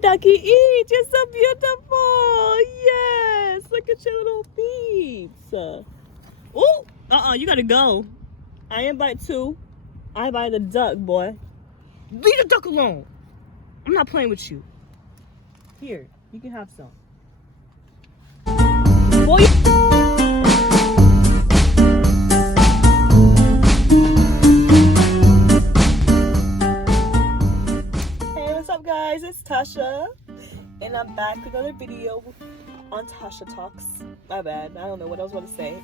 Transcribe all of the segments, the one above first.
Ducky Eat, you're so beautiful. Yes, look at your little peeps. Oh, you gotta go. I invite two. I invite the duck, boy. Leave the duck alone. I'm not playing with you. Here, you can have some. Boy. Hey, what's up, guys? It's Tasha, and I'm back with another video on Tasha Talks. My bad. I don't know what I was going to say.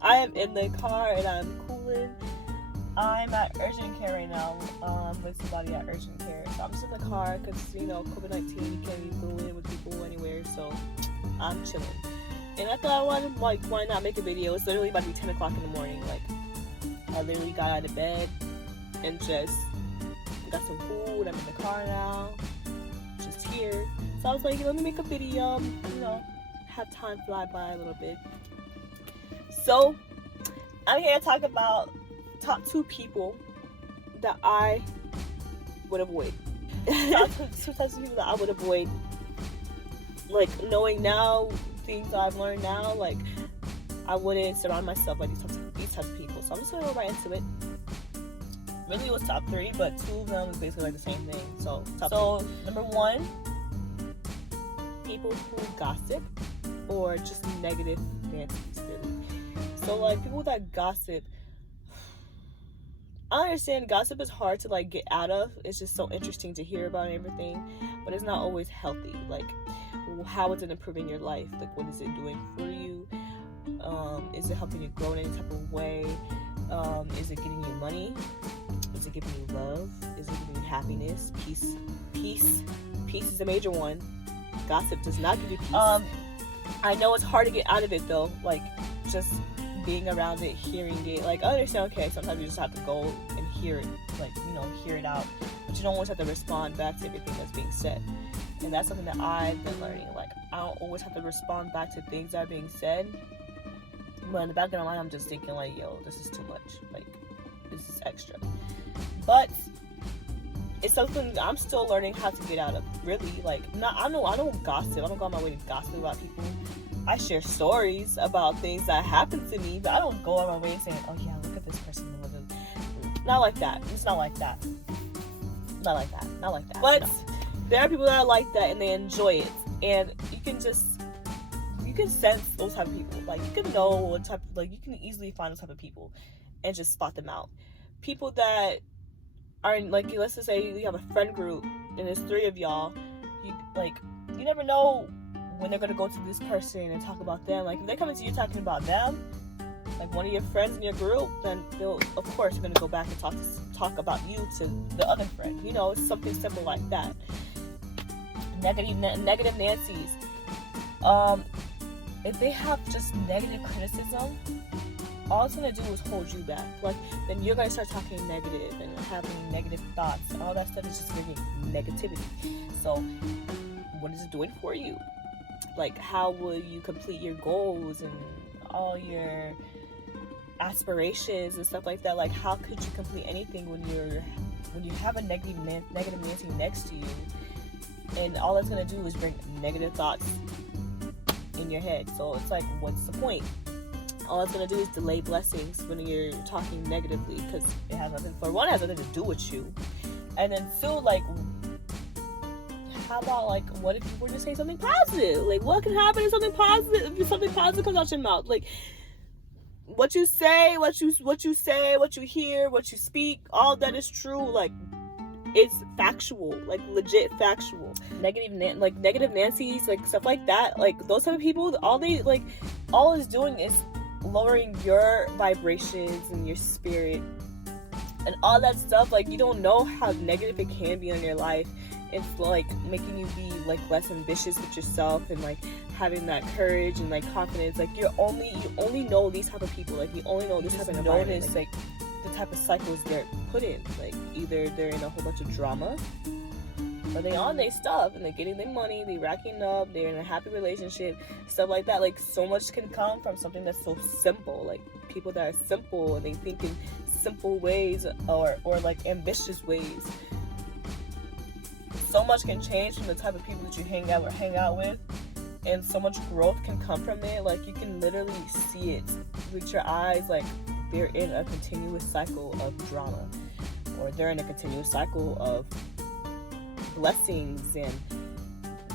I am in the car and I'm cooling. I'm at urgent care right now with somebody at urgent care. So I'm just in the car because, COVID-19, you can't even go in with people anywhere. So I'm chilling. And I thought, why not make a video? It's literally about to be 10 o'clock in the morning. Like, I literally got out of bed and just got some food. I'm in the car now, just here. So I was like, let me make a video, have time fly by a little bit. So I'm here to talk about top 2 people that I would avoid. Top 2 types of people that I would avoid. Like, knowing now, things I've learned now, like, I wouldn't surround myself like these types of people. So I'm just gonna go right into it. Really, it was top 3, but 2 of them is basically like the same thing. So number 1, people who gossip or just negative Nancy's, really. So, like, people that gossip, I understand gossip is hard to, like, get out of. It's just so interesting to hear about and everything, but it's not always healthy. Like, how is it improving your life? Like, what is it doing for you? Is it helping you grow in any type of way? Is it getting you money? Is it giving you love? Is it giving you happiness? Peace is a major one. Gossip does not give you peace. I know it's hard to get out of it though, like, just being around it, hearing it. Like, I understand, okay, sometimes you just have to go and hear it, like, hear it out, but you don't always have to respond back to everything that's being said. And that's something that I've been learning. Like, I don't always have to respond back to things that are being said, but in the back of my mind, I'm just thinking, like, yo, this is too much. Like, this is extra. But it's something I'm still learning how to get out of. Really, like, I don't gossip. I don't go on my way to gossip about people. I share stories about things that happen to me, but I don't go on my way saying, oh yeah, look at this person. Not like that. It's not like that. Not like that. Not like that. But there are people that are like that and they enjoy it. And you can sense those type of people. Like, you can know what type of, like, you can easily find those type of people and just spot them out. People that are, like, let's just say you have a friend group and there's 3 of y'all. You never know when they're gonna go to this person and talk about them. Like, if they're coming to you talking about them, like one of your friends in your group, then they'll, of course, you're gonna go back and talk about you to the other friend. It's something simple like that. Negative Nancy's. If they have just negative criticism, all it's gonna do is hold you back. Like, then you're gonna start talking negative and having negative thoughts, and all that stuff is just bringing negativity. So, what is it doing for you? Like, how will you complete your goals and all your aspirations and stuff like that? Like, how could you complete anything when you have a negative Nancy next to you, and all that's gonna do is bring negative thoughts in your head? So it's like, what's the point? All it's gonna do is delay blessings when you're talking negatively, because it has nothing to do with you. And then 2, like, how about, like, what if you were to say something positive? Like, what can happen if something positive comes out your mouth? Like, what you say, what you hear, what you speak, all that is true. Like, it's factual, like, legit factual. Negative Nancy's, like, stuff like that, like, those type of people, all it's doing is lowering your vibrations and your spirit and all that stuff. Like, you don't know how negative it can be on your life. It's like making you be, like, less ambitious with yourself and, like, having that courage and, like, confidence. Like, you only know these type of people. Like, you only know this type of environment. Like, the type of cycles they're put in. Like, either they're in a whole bunch of drama, or they on their stuff and they're getting their money, they're racking up, they're in a happy relationship, stuff like that. Like, so much can come from something that's so simple. Like, people that are simple and they think in simple ways or like ambitious ways. so much can change from the type of people that you hang out with, and so much growth can come from it. Like, you can literally see it with your eyes. Like, they're in a continuous cycle of drama, or they're in a continuous cycle of blessings and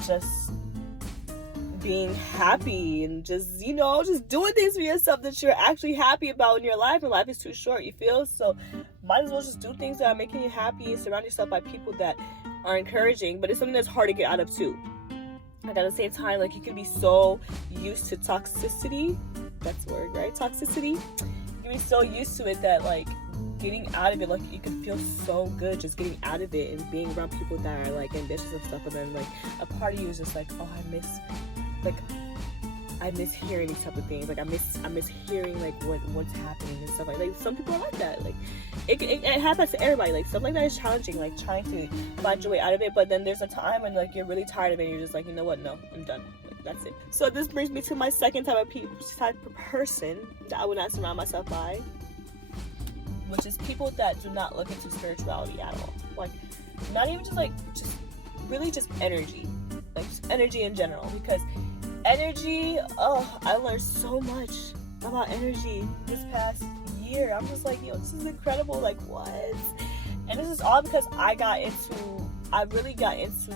just being happy, and just, you know, just doing things for yourself that you're actually happy about in your life. And life is too short, you feel, so might as well just do things that are making you happy and surround yourself by people that are encouraging. But it's something that's hard to get out of too. Like, at the same time, like, you can be so used to toxicity, that's the word, right? Toxicity. You can be so used to it that, like, getting out of it, like, you can feel so good just getting out of it and being around people that are, like, ambitious and stuff. And then, like, a part of you is just like, oh, I miss hearing these type of things. Like, I miss hearing, like, what's happening and stuff. Like, some people are like that. Like, it happens to everybody. Like, stuff like that is challenging, like, trying to find your way out of it. But then there's a time when, like, you're really tired of it and you're just like, you know what, no, I'm done. Like, that's it. So this brings me to my second type of person that I would not surround myself by, which is people that do not look into spirituality at all. Like, not even just really just energy. Like, just energy in general. Because energy, I learned so much about energy this past year. I'm just like, yo, this is incredible. Like, what? And this is all because I really got into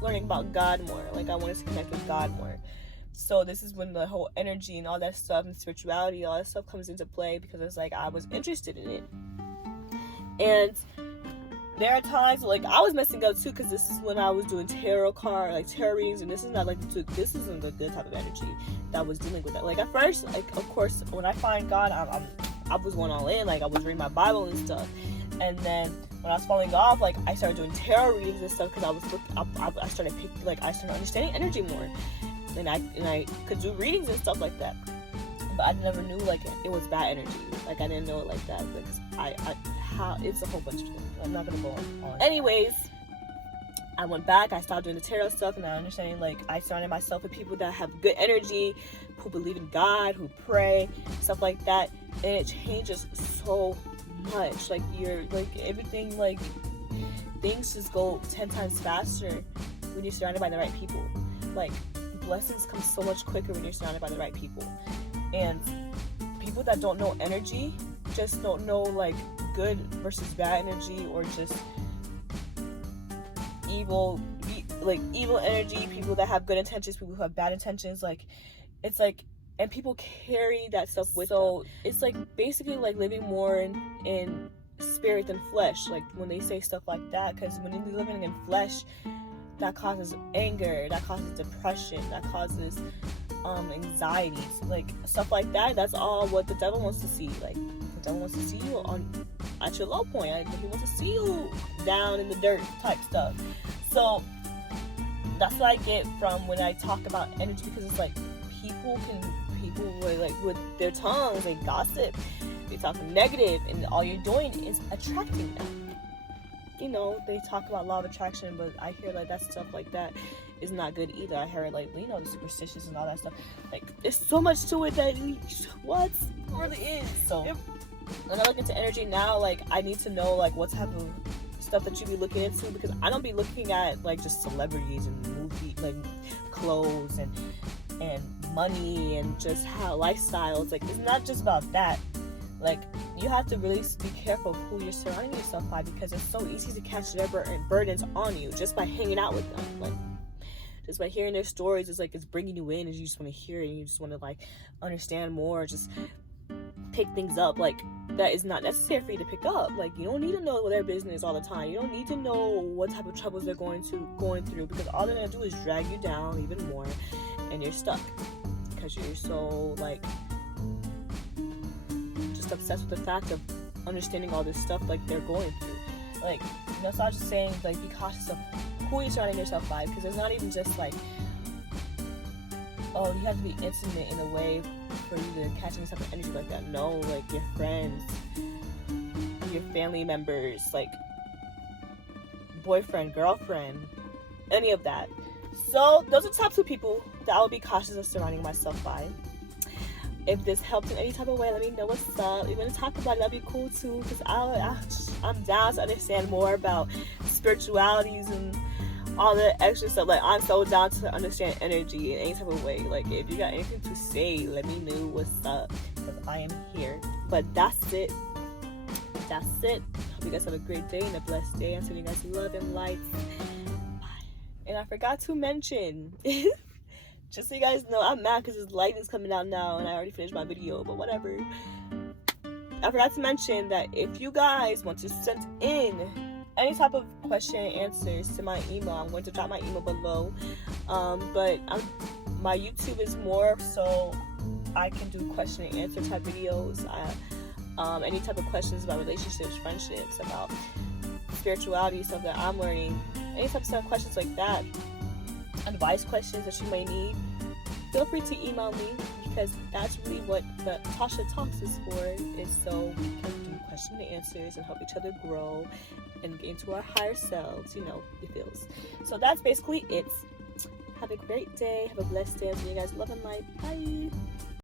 learning about God more. Like, I wanted to connect with God more. So this is when the whole energy and all that stuff and spirituality, all that stuff comes into play, because it's like I was interested in it. And there are times, like, I was messing up too, because this is when I was doing tarot readings, and this is not like this isn't the good type of energy that I was dealing with. That, like, at first, like, of course, when I find God, I was going all in. Like, I was reading my Bible and stuff. And then when I was falling off, like, I started doing tarot readings and stuff, because I started understanding energy more, and I could do readings and stuff like that. But I never knew, like, it was bad energy. Like, I didn't know it like that. Like, it's a whole bunch of things. I'm not gonna go on. Anyways, I went back. I started doing the tarot stuff, and I understanding, like, I surrounded myself with people that have good energy, who believe in God, who pray, stuff like that, and it changes so much. Like, you're, like, everything, like, things just go 10 times faster when you're surrounded by the right people. Like, blessings come so much quicker when you're surrounded by the right people. And people that don't know energy just don't know, like, good versus bad energy, or just evil energy, people that have good intentions, people who have bad intentions. Like, it's like, and people carry that stuff with them. So it's like basically like living more in spirit than flesh, like, when they say stuff like that, because when you're living in flesh, that causes anger, that causes depression, that causes anxieties, like, stuff like that. That's all what the devil wants to see. Like, the devil wants to see you at your low point. Like, he wants to see you down in the dirt type stuff. So that's what I get from when I talk about energy, because it's like people with their tongues, they gossip, they talk negative, and all you're doing is attracting them. You know, they talk about law of attraction, but I hear, like, that stuff like that is not good either. I heard, like, you know, the superstitious and all that stuff. Like, there's so much to it that what it really is. So when I look into energy now, like, I need to know, like, what type of stuff that you be looking into, because I don't be looking at, like, just celebrities and movie, like, clothes and money and just how lifestyles. Like, it's not just about that. Like, you have to really be careful of who you're surrounding yourself by, because it's so easy to catch their burdens on you just by hanging out with them. Like, just by hearing their stories, it's like it's bringing you in, and you just want to hear it, and you just want to, like, understand more, just pick things up. Like, that is not necessary for you to pick up. Like, you don't need to know their business all the time. You don't need to know what type of troubles they're going through, because all they're gonna do is drag you down even more, and you're stuck because you're so, like, obsessed with the fact of understanding all this stuff, like, they're going through. Like, you know, so I was just saying, like, be cautious of who you're surrounding yourself by, because it's not even just like, oh, you have to be intimate in a way for you to catch any type of energy like that. No, like, your friends, your family members, like, boyfriend, girlfriend, any of that. So those are the types of people that I would be cautious of surrounding myself by. If this helped in any type of way, let me know what's up. If you want to talk about it, that'd be cool too, because I'm down to understand more about spiritualities and all the extra stuff. Like, I'm so down to understand energy in any type of way. Like, if you got anything to say, let me know what's up, because I am here. But that's it. Hope you guys have a great day and a blessed day. I'm sending you guys love and light. Bye. And I forgot to mention, just so you guys know, I'm mad because this light is coming out now and I already finished my video, but whatever. I forgot to mention that if you guys want to send in any type of question and answers to my email, I'm going to drop my email below. But my YouTube is more so I can do question and answer type videos. Any type of questions about relationships, friendships, about spirituality, stuff that I'm learning, any type of questions like that, advice questions that you may need, feel free to email me, because that's really what the Tasha Talks is for, is so we can do question and answers and help each other grow and get into our higher selves, you know, it feels. So that's basically it. Have a great day, have a blessed day. I'll see you guys love and light. Bye.